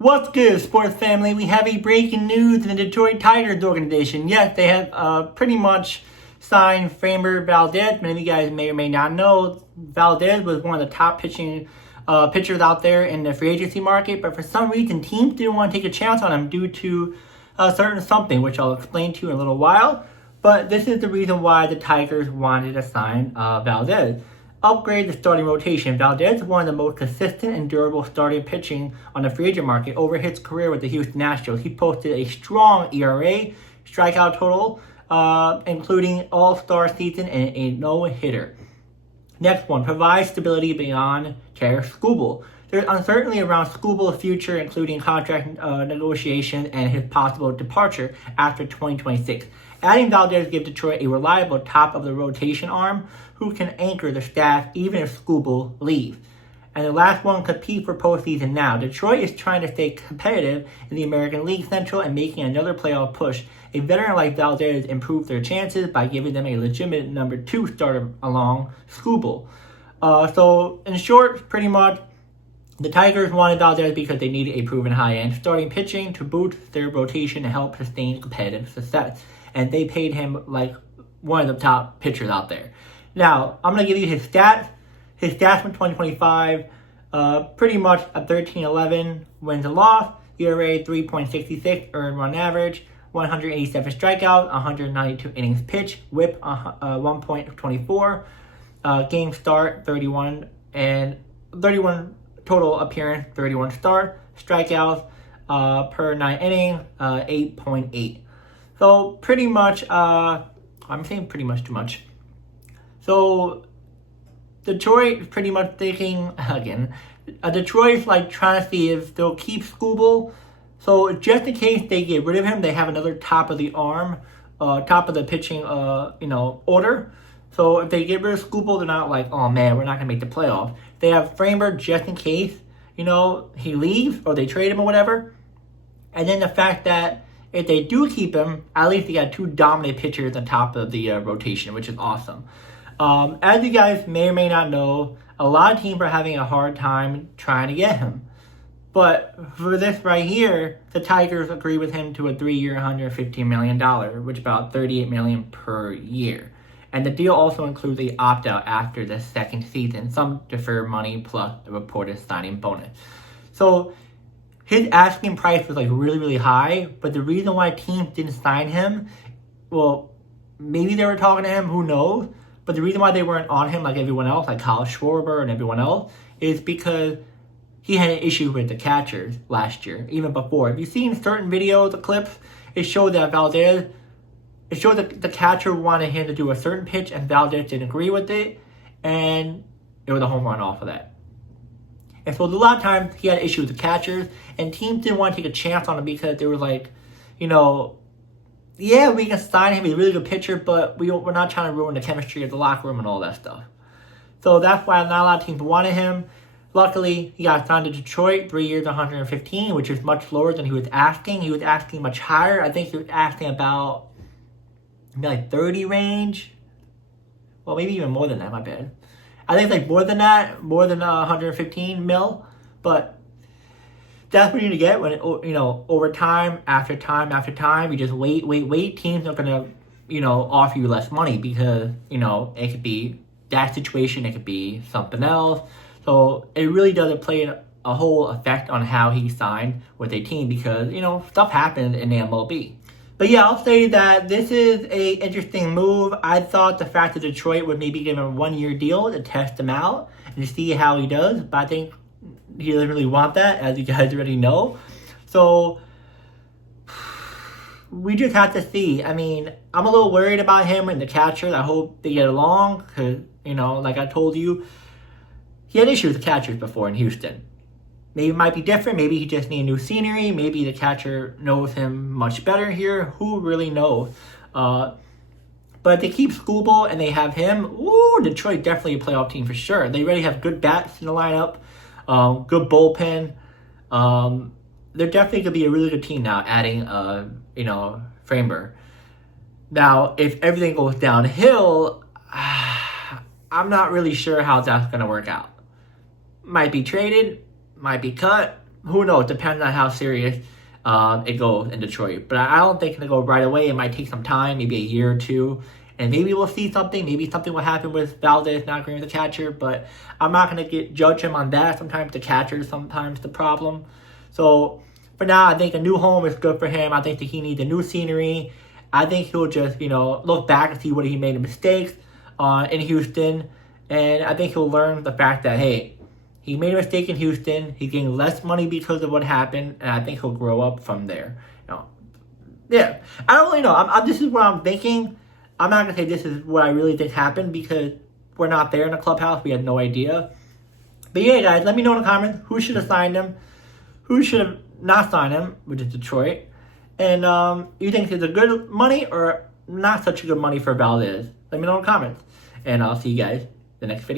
What's good, sports family? We have a breaking news in the Detroit Tigers organization. Yes, they have pretty much signed Framber Valdez. Many of you guys may or may not know Valdez was one of the top pitchers out there in the free agency market, but for some reason teams didn't want to take a chance on him due to a certain something, which I'll explain to you in a little while. But this is the reason why the Tigers wanted to sign Valdez. Upgrade the starting rotation. Valdez is one of the most consistent and durable starting pitching on the free agent market. Over his career with the Houston Astros, he posted a strong ERA, strikeout total, including all-star season and a no-hitter. Next one, provide stability beyond Terry Skubal. There's uncertainty around Skubal's future, including contract negotiations and his possible departure after 2026. Adding Valdez gives Detroit a reliable top-of-the-rotation arm who can anchor the staff even if Skubal leaves. And the last one, compete for postseason now. Detroit is trying to stay competitive in the American League Central and making another playoff push. A veteran like Valdez improved their chances by giving them a legitimate number 2 starter along Skubal. So, in short, pretty much, the Tigers wanted Valdez because they needed a proven high-end starting pitching to boost their rotation and help sustain competitive success. And they paid him like one of the top pitchers out there. Now, I'm going to give you his stats. His stats from 2025, pretty much a 13-11 wins and loss, ERA 3.66, earned run average, 187 strikeouts, 192 innings pitched, WHIP 1.24, game start 31, and 31 total appearance, 31 start, strikeouts per 9 innings, 8.8. So pretty much, I'm saying pretty much too much. So Detroit is pretty much thinking, again, Detroit's like trying to see if they'll keep Skubal. So just in case they get rid of him, they have another top of the arm, top of the pitching, order. So if they get rid of Skubal, they're not like, oh man, we're not gonna make the playoffs. They have Framber just in case, he leaves or they trade him or whatever. And then the fact that if they do keep him, at least they got 2 dominant pitchers on top of the rotation, which is awesome. As you guys may or may not know, a lot of teams are having a hard time trying to get him. But for this right here, the Tigers agree with him to a 3-year, $115 million, which is about $38 million per year. And the deal also includes a opt-out after the second season, some deferred money plus the reported signing bonus. So his asking price was like really, really high, but the reason why teams didn't sign him, well, maybe they were talking to him, who knows? But the reason why they weren't on him like everyone else, like Kyle Schwarber and everyone else, is because he had an issue with the catchers last year, even before. If you've seen certain videos, the clips, it showed that the catcher wanted him to do a certain pitch and Valdez didn't agree with it, and it was a home run off of that. And so a lot of times he had an issue with the catchers, and teams didn't want to take a chance on him because they were like, yeah, we can sign him, he's a really good pitcher, but we're not trying to ruin the chemistry of the locker room and all that stuff. So that's why not a lot of teams wanted him. Luckily, he got signed to Detroit, 3 years, 115, which is much lower than he was asking. He was asking much higher. I think he was asking about like 30 range. Well, maybe even more than that, my bad. I think like more than that, more than 115 mil. But that's what you need to get when, over time, after time, you just wait. Teams are going to, offer you less money because, it could be that situation, it could be something else. So it really doesn't play a whole effect on how he signed with a team because, stuff happens in the MLB. But yeah, I'll say that this is a interesting move. I thought the fact that Detroit would maybe give him a 1-year deal to test him out and to see how he does, but I think he doesn't really want that, as you guys already know. So we just have to see. I mean, I'm a little worried about him and the catcher. I hope they get along because, like I told you, he had issues with catchers before in Houston. Maybe it might be different. Maybe he just needs new scenery. Maybe the catcher knows him much better here. Who really knows? But if they keep Skubal and they have him, Detroit definitely a playoff team for sure. They already have good bats in the lineup, good bullpen. They're definitely going to be a really good team now, adding, Framber. Now, if everything goes downhill, I'm not really sure how that's going to work out. Might be traded, might be cut, who knows? Depends on how serious it goes in Detroit. But I don't think it'll go right away. It might take some time, maybe a year or two. And maybe we'll see something. Maybe something will happen with Valdez not agreeing with the catcher. But I'm not going to judge him on that. Sometimes the catcher is sometimes the problem. So for now, I think a new home is good for him. I think that he needs a new scenery. I think he'll just, look back and see what he made mistakes in Houston. And I think he'll learn the fact that, hey, he made a mistake in Houston. He's getting less money because of what happened. And I think he'll grow up from there. Yeah. I don't really know. This is what I'm thinking. I'm not going to say this is what I really think happened because we're not there in the clubhouse. We had no idea. But yeah, guys, let me know in the comments who should have signed him, who should have not signed him, which is Detroit. And you think it's a good money or not such a good money for Valdez? Let me know in the comments. And I'll see you guys in the next video.